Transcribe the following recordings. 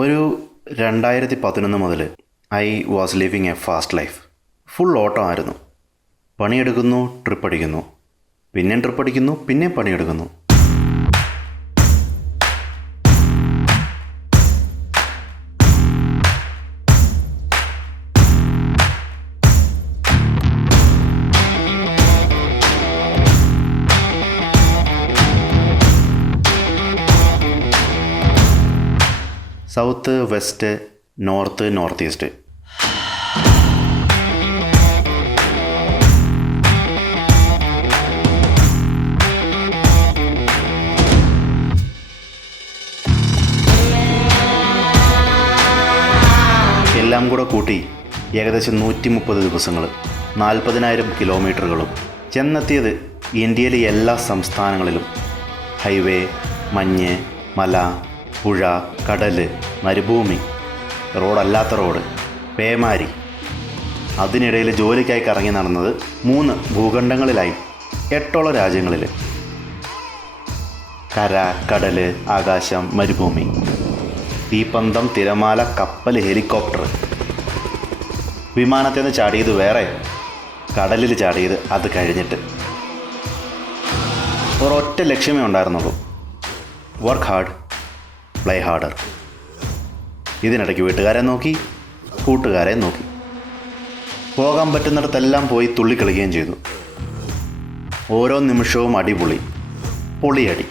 ഒരു 2011 മുതൽ I was living a fast life. Full ഓട്ടമായിരുന്നു. പണിയെടുക്കുന്നു, ട്രിപ്പ് അടിക്കുന്നു, പിന്നെയും ട്രിപ്പ് അടിക്കുന്നു, പിന്നെയും പണിയെടുക്കുന്നു. South, west, north, north east. എല്ലാം കൂടെ കൂട്ടി ഏകദേശം 130 ദിവസങ്ങൾ, 40,000 കിലോമീറ്ററുകളും. ചെന്നെത്തിയത് ഇന്ത്യയിലെ എല്ലാ സംസ്ഥാനങ്ങളിലും. ഹൈവേ, മഞ്ഞ്, മല, പുഴ, കടൽ, മരുഭൂമി, റോഡല്ലാത്ത റോഡ്, പേമാരി. അതിനിടയിൽ ജോലിക്കായി കറങ്ങി നടന്നത് 3 ഭൂഖണ്ഡങ്ങളിലായി 8 രാജ്യങ്ങളിൽ. കര, കടൽ, ആകാശം, മരുഭൂമി, തീപ്പന്തം, തിരമാല, കപ്പൽ, ഹെലികോപ്റ്റർ. വിമാനത്തിൽ നിന്ന് ചാടിയത് വേറെ, കടലിൽ ചാടിയത് അത് കഴിഞ്ഞിട്ട്. ഒരൊറ്റ ലക്ഷ്യമേ ഉണ്ടായിരുന്നുള്ളൂ: വർക്ക് ഹാർഡ്, പ്ലേ ഹാർഡർ. ഇതിനിടയ്ക്ക് വീട്ടുകാരെ നോക്കി, കൂട്ടുകാരെ നോക്കി. പോകാൻ പറ്റുന്നിടത്തെല്ലാം പോയി തുള്ളിക്കളിക്കുകയും ചെയ്തു. ഓരോ നിമിഷവും അടിപൊളി, പൊളിയടി.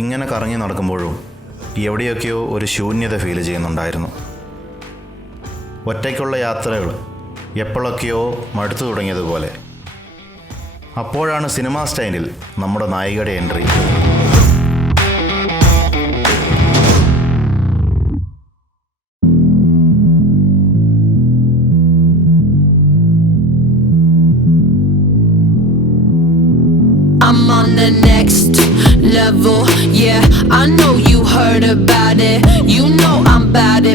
ഇങ്ങനെ കറങ്ങി നടക്കുമ്പോഴും എവിടെയൊക്കെയോ ഒരു ശൂന്യത ഫീൽ ചെയ്യുന്നുണ്ടായിരുന്നു. ഒറ്റയ്ക്കുള്ള യാത്രകൾ എപ്പോഴൊക്കെയോ മടുത്തു തുടങ്ങിയതുപോലെ. അപ്പോഴാണ് സിനിമാ സ്റ്റൈലിൽ നമ്മുടെ നായികയുടെ entry. I'm on the next level, yeah, I know you heard about it. You know I'm bout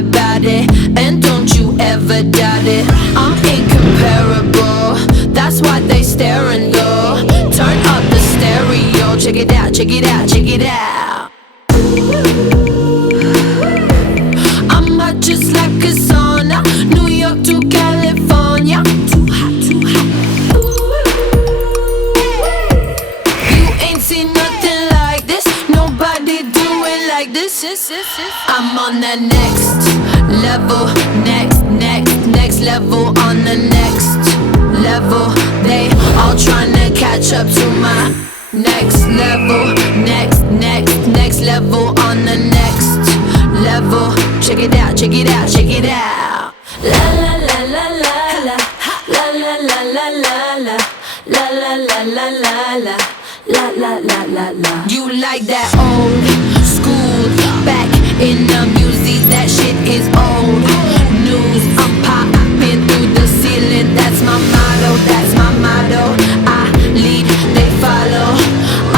it, and don't you ever doubt it. I'm incomparable, that's why they stare and go. Turn up the stereo, check it out, check it out, check it out. I'm hot just like a sauna, New York to California. Too hot, too hot. See nothing like this, nobody do it like this. I'm on the next level, next level, on the next level. They all tryna catch up to my next level, next level, on the next level. Check it out, check it out, check it out. La la la la la la, la la la la la la, la la la la la la. La la la la la. You like that old school, back in the music, that shit is old news. I'm popping through the ceiling, that's my motto, that's my motto. I lead, they follow.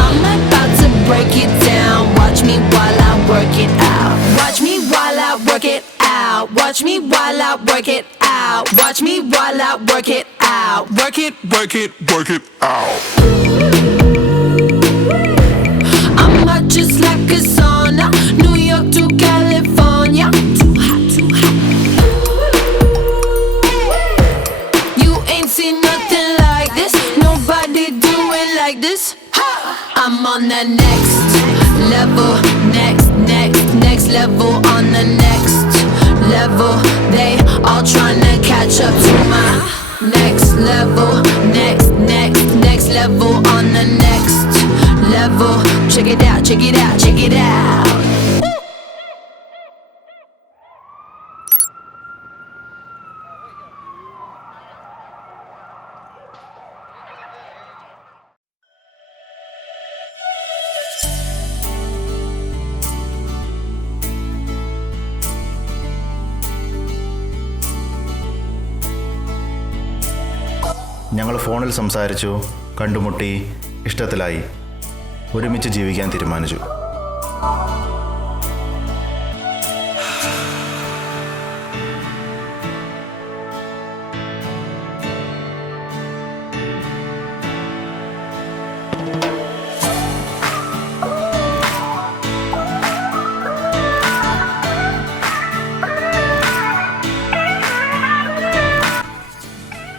I'm about to break it down. Watch me while I work it out. Watch me while I work it out. Watch me while I work it out. Watch me while I work it out. Work it, work it, work it out. I'm hot just like a sauna, New York to California. Too hot, too hot. You ain't seen nothing like this, nobody do it like this. I'm on the next level, next level, on the next level. They all tryna catch up to my next level, next level, on the next level. Check it out, check it out, check it out. ഞങ്ങൾ ഫോണിൽ സംസാരിച്ചു, കണ്ടുമുട്ടി, ഇഷ്ടത്തിലായി, ഒരുമിച്ച് ജീവിക്കാൻ തീരുമാനിച്ചു.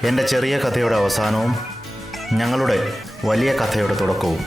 എൻ്റെ ചെറിയ കഥയുടെ അവസാനവും ഞങ്ങളുടെ വലിയ കഥയുടെ തുടക്കവും